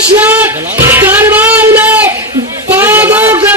दशरथ दरबार में बागों का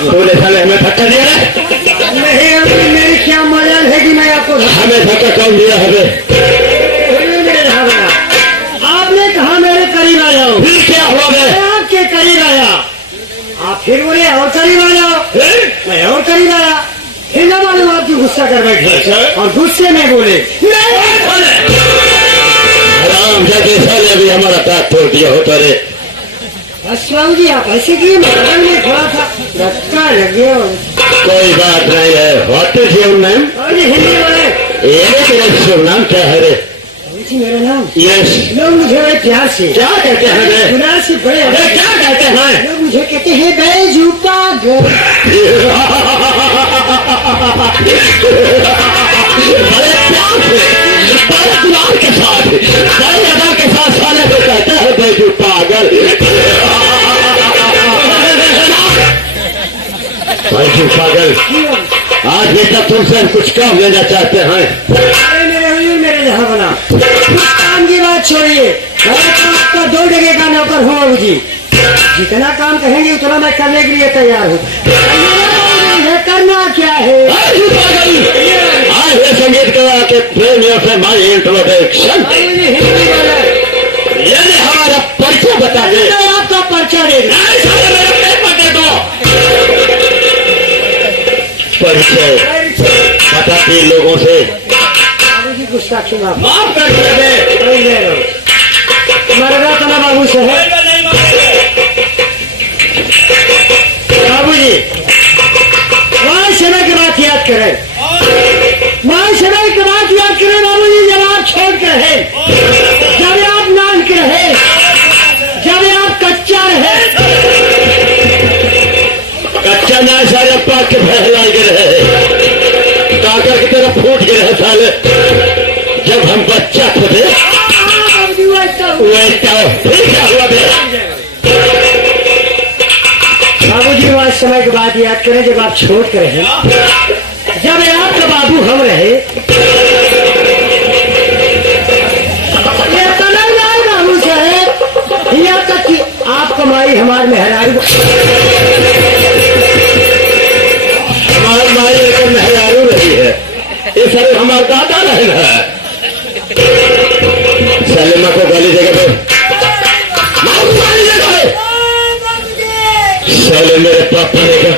तूने साले हमें धक्का दिया नहीं, मेरी क्या मजाल है कि मैं आपको हमें धक्का कौन दिया हमें? आपने कहा मेरे करीब आ जाओ, फिर क्या हुआ? मैं आपके करीब आया, आप फिर बोले और करीब आ जाओ, मैं और करीब आया, फिर ना मालूम आपकी गुस्सा कर बैठे और गुस्से में बोले राम जाके साले अभी हमारा पैर तोड़ दिया होता रे। असलाम जी आप ऐसे किए, मकान में थोड़ा सा धक्का लग गया। कोई बात नहीं है। What is your name? Hindi वाले शुभ नाम क्या है रे? मेरा नाम यस। लोग मुझे बड़े प्यार से क्या कहते हैं रे? गुनाह से बड़े क्या कहते हैं? लोग मुझे कहते हैं बैजू पागल। बड़े प्यार से, बड़े दुलार के साथ, बड़े अदा के साथ साले को कहते हैं बैजू पागल। बैजू पागल, आज बेटा तुमसे कुछ काम लेना चाहते हैं। मेरे जहाँ बना काम की बात छोड़िए, आपका 2 जगह का नौकर हूँ बाबू जी। जितना काम कहेंगे उतना मैं करने के लिए तैयार हूँ। करना क्या है? आज है संगीत कला के प्रेमियों से माई इंट्रोडक्शन। यदि हमारा परिचय बता दे। आपका परिचय दे दो। परिचय बताते लोगों से गुस्ताखी माफ कर दे। मरगा तो ना बाबू से है। बाबू जी वहाँ समय की बात याद करें, वहाँ समय की बात याद करें बाबू जी। जब आप छोड़ कर रहे, जब आप नान के रहे, जब आप कच्चा रहे, कच्चा ना सारे पाक के फैलाए गए रहे, काकर की तरफ फूट गए रहे साले। जब हम बच्चा थे क्या हुआ बाबू जी? वहाँ समय की बात याद करें जब आप छोड़ कर रहे, जब आपका बाबू हम रहे। बाबू साहब यहाँ तक कि आप कमाई हमारे मेहरारू, हमारी माई लेकर मेहरारू रही है। ये सर हमारा दादा नहीं है। सलीमा को गली जगह पे बाप बनेगा,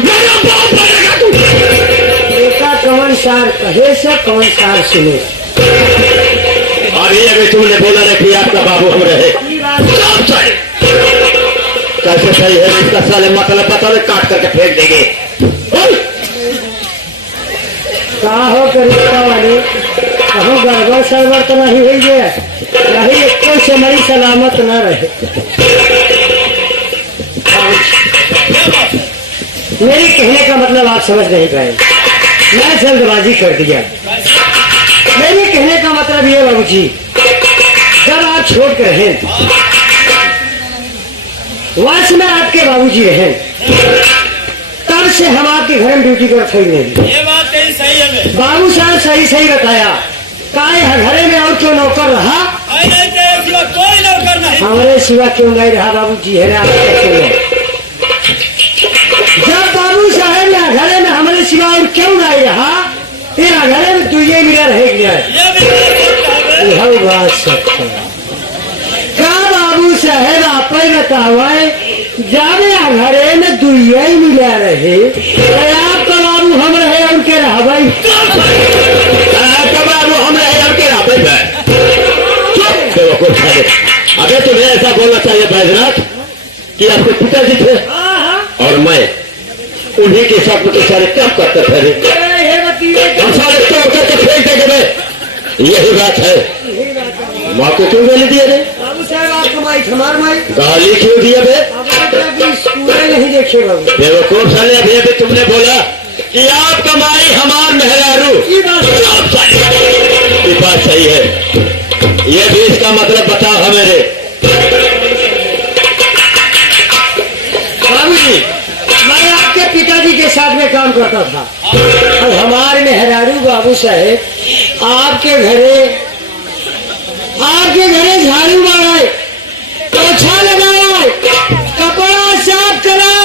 मेरा बाप बनेगा तू। बेटा कौन सार कहे से कौन सार सुने। और ये अभी तुमने बोला ना कि आपका बाबू हम रहे, सब सही। कैसे सही है इसका साले मतलब पता नहीं, काट करके फेंक देंगे। का हो कर रिश्ता वाले कहूँ गड़बड़ सड़बड़ तो नहीं हुई है, नहीं एक से मरी सलामत न रहे। मेरे कहने का मतलब आप समझ नहीं पाए, मैं जल्दबाजी कर दिया। मेरे कहने का मतलब ये बाबूजी, जब आप छोड़ कर रहें, वास में आपके बाबूजी रहें, तब से हम आपके घर में ड्यूटी कर सही नहीं। ये बात कहीं सही है। बाबू साहब सही सही बताया, काहे घरे में और क्यों नौकर रहा? नहीं तेरे सिवा कोई नौकर नहीं। हमारे सिवा क्यों नहीं रहा बाबूजी? है ना जब बाबू साहब या घरे में हमारे सिवा और क्यों नहीं रहा, तेरा घरे में तुझे मिला रहे गया। ये भी यह बात सच है। क्या बाबू साहब आप ही बतावे, जब या घरे में दुइया ही मिला रहे, आपका बाबू हम रहे उनके रहा भाई, आपका बाबू हम रहे उनके रहा भाई। अगर तुम्हें ऐसा बोलना चाहिए बैजनाथ कि आपके पिताजी थे और मैं उन्हीं के साथ में तो सारे काम करते थे, हम सारे तोड़ करके फेंक देंगे। यही बात है। माँ को क्यों गाली दिए रे? बाबू साहब आपको माई हमार माई गाली क्यों दिया बे? स्कूल नहीं देखे बाबू। बेवकूफ साले, अभी अभी तुमने बोला कि आप कमाई हमार मेहरारू। ये बात सही है, ये भी इसका मतलब बताओ हमें रे। बाबूजी, मैं आपके पिताजी के साथ में काम करता था और हमारे मेहरारू बाबू साहेब आपके घरे झाड़ू मारा, पोछा लगाया, कपड़ा साफ करा,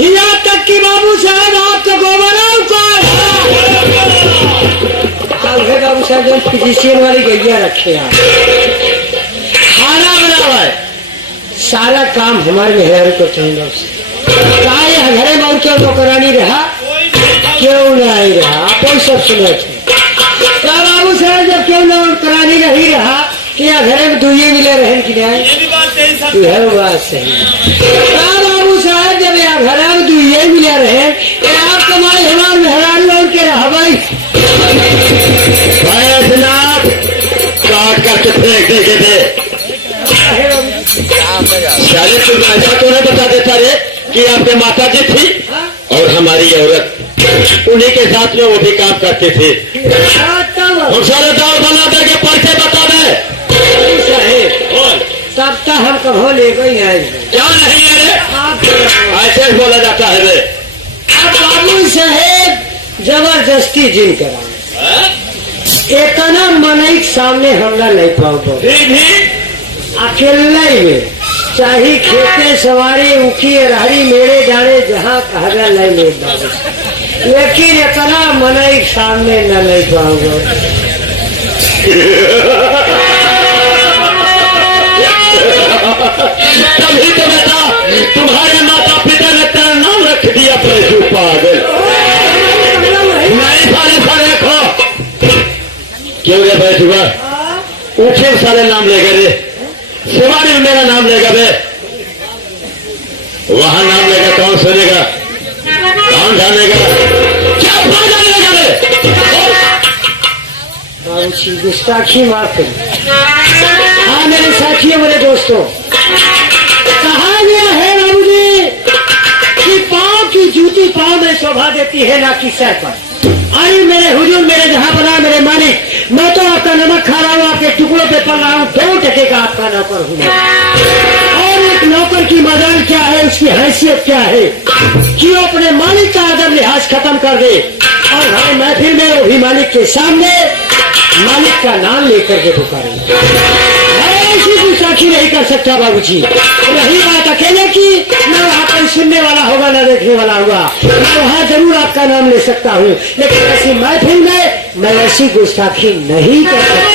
यहाँ तक कि बाबू साहब आपका गोबरा उतार बाबू साहब जो फिजिशियन वाली गैया रखे हैं, खाना बनावा, सारा काम हमारे मेहरारू को चाहिए। काहे घरे में क्यों नौकरानी रहा, क्यों नहीं रहा? आप सब सुने थे बाबू साहब, जब क्यों नौकरानी नहीं रहा कि घरे में दुइये मिले रहे कि नहीं? ये भी बात कहीं सही। यह बात सही। बाबू साहब जब यहाँ घरे में दुइये मिले रहे, आप कमाई हमारे मेहरारू और के रहा भाई। बैजनाथ काट करके फेंक देंगे थे। शायद तुम ऐसा तो नहीं बता देता रे कि आपके माता जी थी और हमारी औरत, उन्हीं के साथ में वो भी काम करते थे। हम सारे दाव बना देंगे, पर्चे बता दे तब तक हम कहो ले गई है। क्या नहीं है रे? ऐसे ही बोला जाता है रे। अब बाबू साहेब जबरदस्ती जिन करा, इतना मनई सामने हमला नहीं पाओ, अकेले में चाहे खेते सवारी उखी राहरी मेरे जाने जहाँ कहा नहीं ले बाबू, लेकिन इतना मनई सामने न नहीं पाऊंगा। तभी तो बेटा तुम्हारे माता पिता ने तेरा नाम रख दिया पैसू पागल। नहीं साले साले खो क्यों रे बैठुआ, ऊँचे साले नाम लेगा रे, शिवानी में मेरा नाम लेगा बे, वहां नाम लेगा कौन सुनेगा, कौन जानेगा, क्या फायदा लेगा रे? गुस्ताखी माफ करें। हाँ मेरे साथियों, मेरे दोस्तों, कहा गया है बाबू जी कि पाँव की जूती पाँव में शोभा देती है ना कि सर पर। अरे मेरे हुजूर, मेरे जहाँ बना, मेरे मालिक, मैं तो आपका नमक खा रहा हूँ, आपके टुकड़ों पे पल रहा हूँ, 2 टके का आपका नौकर हूँ। और एक नौकर की मजाल क्या है, उसकी हैसियत क्या है कि वो अपने मालिक का आदर लिहाज खत्म कर दे और हमारे महफिल में वो भी मालिक के सामने मालिक का नाम लेकर के पुकारे। ऐसी गुस्ताखी नहीं कर सकता बाबूजी। रही बात अकेले की, न वहाँ कोई सुनने वाला होगा न देखने वाला होगा, मैं वहाँ जरूर आपका नाम ले सकता हूँ, लेकिन ऐसी महफिल में मैं ऐसी गुस्ताखी नहीं कर सकता।